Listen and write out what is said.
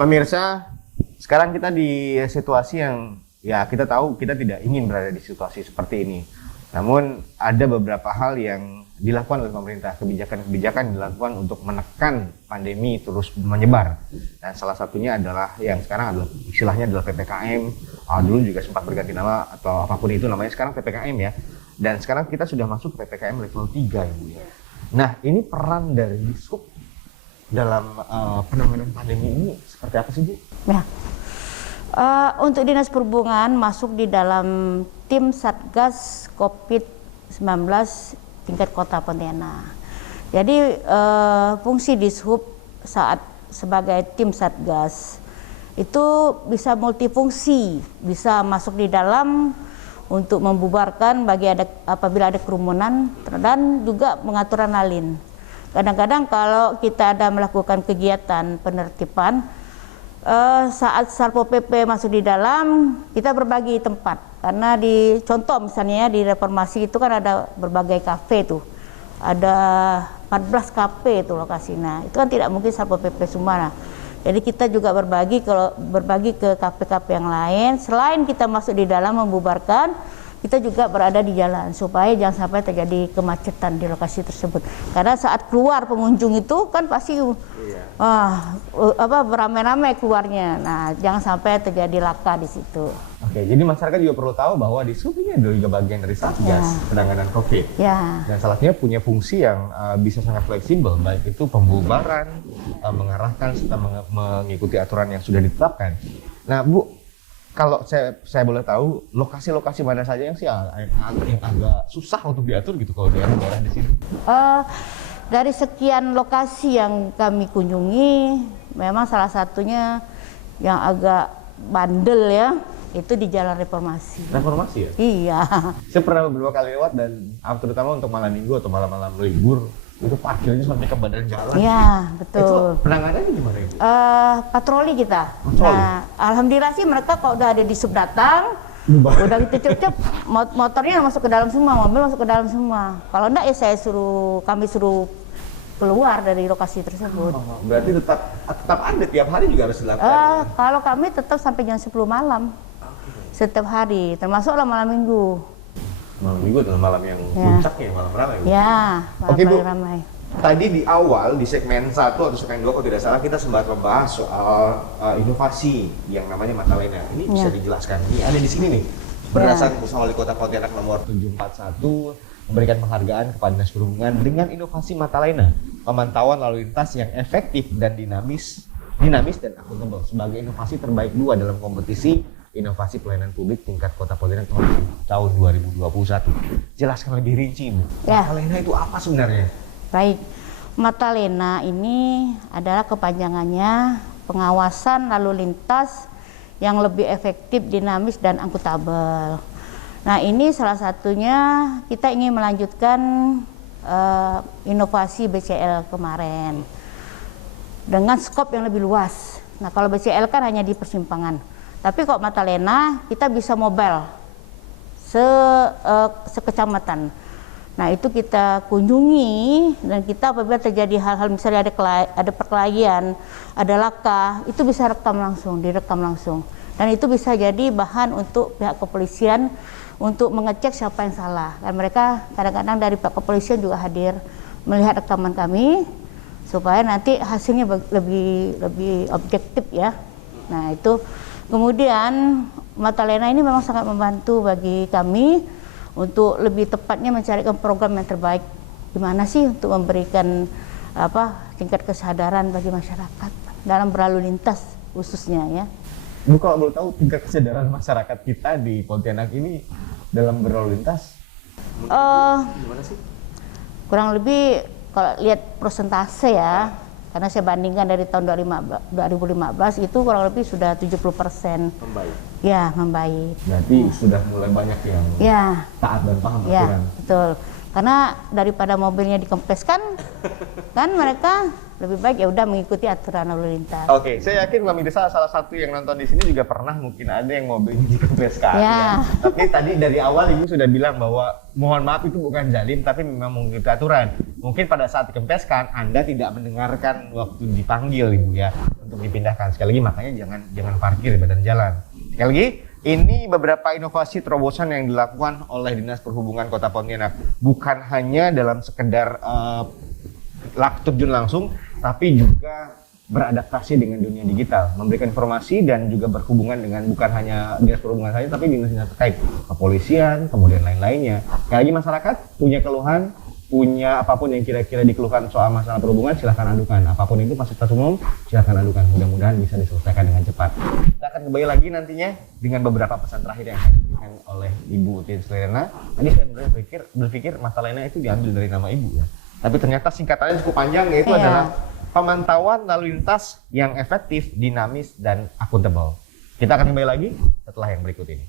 Pemirsa, sekarang kita di situasi yang ya kita tahu kita tidak ingin berada di situasi seperti ini. Namun ada beberapa hal yang dilakukan oleh pemerintah, kebijakan-kebijakan dilakukan untuk menekan pandemi terus menyebar. Dan salah satunya adalah yang sekarang adalah istilahnya adalah PPKM. Dulu juga sempat berganti nama atau apapun itu namanya, sekarang PPKM ya. Dan sekarang kita sudah masuk ke PPKM level 3 ya Bu ya. Nah, ini peran dari Dishub dalam penanganan pandemi ini seperti apa sih Bu? Ya, untuk Dinas Perhubungan masuk di dalam tim Satgas COVID-19 tingkat Kota Pontianak. Jadi fungsi Dishub saat sebagai tim Satgas itu bisa multifungsi, bisa masuk di dalam untuk membubarkan apabila ada kerumunan dan juga mengatur lalin. Kadang-kadang kalau kita ada melakukan kegiatan penertiban, saat Satpol PP masuk di dalam, kita berbagi tempat. Karena di contoh misalnya di Reformasi itu kan ada berbagai kafe tuh. Ada 14 kafe itu lokasinya. Itu kan tidak mungkin Satpol PP semua. Nah, jadi kita juga berbagi ke kafe-kafe yang lain. Selain kita masuk di dalam membubarkan, kita juga berada di jalan supaya jangan sampai terjadi kemacetan di lokasi tersebut. Karena saat keluar pengunjung itu kan pasti beramai-ramai keluarnya. Nah, jangan sampai terjadi laka di situ. Oke, jadi masyarakat juga perlu tahu bahwa Dishub ini adalah juga bagian dari Satgas penanganan COVID. Ya. Dan salah satunya punya fungsi yang bisa sangat fleksibel, baik itu pembubaran, mengarahkan serta mengikuti aturan yang sudah ditetapkan. Nah, Bu, kalau saya boleh tahu lokasi-lokasi mana saja yang agak susah untuk diatur gitu kalau daerah-daerah di sini? Dari sekian lokasi yang kami kunjungi, memang salah satunya yang agak bandel ya, itu di Jalan Reformasi. Reformasi ya? Iya. Saya pernah beberapa kali lewat dan terutama untuk malam minggu atau malam-malam libur, itu parkirnya sampai ke badan jalan. Iya, betul. Itu penanganannya gimana Ibu? Patroli kita. Patroli? Nah, alhamdulillah sih mereka kalau udah ada Dishub datang, udah gitu cep motornya masuk ke dalam semua, mobil masuk ke dalam semua. Kalau enggak ya kami suruh keluar dari lokasi tersebut. Berarti tetap ada tiap hari juga harus dilakukan? Kalau kami tetap sampai jam 10 malam. Setiap hari, termasuklah malam minggu. Malam minggu adalah malam yang puncaknya, malam ramai. Ya, Oke, Bu. ramai. Tadi di awal di segmen 1 atau segmen 2 kalau tidak salah kita sempat membahas soal inovasi yang namanya Matalena. Ini bisa dijelaskan? Ini ada di sini nih. Berdasarkan Keputusan Wali Kota Pontianak nomor 741 memberikan penghargaan kepada Dinas Perhubungan dengan inovasi Matalena, pemantauan lalu lintas yang efektif dan dinamis dan akuntabel sebagai inovasi terbaik 2 dalam kompetisi inovasi pelayanan publik tingkat Kota Pontianak tahun 2021. Jelaskan lebih rinci, Bu. Matalena itu apa sebenarnya? Baik, Matalena ini adalah kepanjangannya pengawasan lalu lintas yang lebih efektif, dinamis, dan akuntabel. Nah, ini salah satunya kita ingin melanjutkan inovasi BCL kemarin dengan skop yang lebih luas. Nah, kalau BCL kan hanya di persimpangan. Tapi kok Matalena kita bisa mobile sekecamatan. Nah, itu kita kunjungi dan kita apabila terjadi hal-hal misalnya ada perkelahian, ada laka, itu bisa direkam langsung. Dan itu bisa jadi bahan untuk pihak kepolisian untuk mengecek siapa yang salah. Dan mereka kadang-kadang dari pihak kepolisian juga hadir melihat rekaman kami supaya nanti hasilnya lebih objektif ya. Nah, itu kemudian Matalena ini memang sangat membantu bagi kami untuk lebih tepatnya mencarikan program yang terbaik. Gimana sih untuk memberikan tingkat kesadaran bagi masyarakat dalam berlalu lintas khususnya ya. Bu, kalau boleh tahu tingkat kesadaran masyarakat kita di Pontianak ini dalam berlalu lintas gimana sih? Kurang lebih kalau lihat persentase ya, karena saya bandingkan dari tahun 2015 itu kurang lebih sudah 70%. Membaik. Ya, membaik. Berarti sudah mulai banyak yang taat dan paham aturan. Ya, betul. Karena daripada mobilnya dikempeskan, kan mereka lebih baik ya udah mengikuti aturan lalu lintas. Oke, saya yakin Mbak Mirsa salah satu yang nonton di sini juga pernah mungkin ada yang mobilnya dikempeskan. Ya. Tapi tadi dari awal Ibu sudah bilang bahwa mohon maaf itu bukan zalim tapi memang mengikuti aturan. Mungkin pada saat dikempeskan Anda tidak mendengarkan waktu dipanggil Ibu ya untuk dipindahkan. Sekali lagi makanya jangan parkir di badan jalan. Sekali lagi, ini beberapa inovasi terobosan yang dilakukan oleh Dinas Perhubungan Kota Pontianak. Bukan hanya dalam sekedar terjun langsung, tapi juga beradaptasi dengan dunia digital, memberikan informasi dan juga berhubungan dengan bukan hanya Dinas Perhubungan saja, tapi dinas-dinas terkait, kepolisian, kemudian lain-lainnya. Sekali lagi masyarakat punya keluhan, punya apapun yang kira-kira dikeluhkan soal masalah perhubungan, silahkan adukan. Apapun itu fasilitas umum, silahkan adukan. Mudah-mudahan bisa diselesaikan dengan cepat. Kita akan kembali lagi nantinya dengan beberapa pesan terakhir yang akan diberikan oleh Ibu Tin Sulerena. Tadi saya berpikir masalah lainnya itu diambil dari nama Ibu ya. Tapi ternyata singkatannya cukup panjang, yaitu adalah pemantauan lalu lintas yang efektif, dinamis, dan akuntabel. Kita akan kembali lagi setelah yang berikut ini.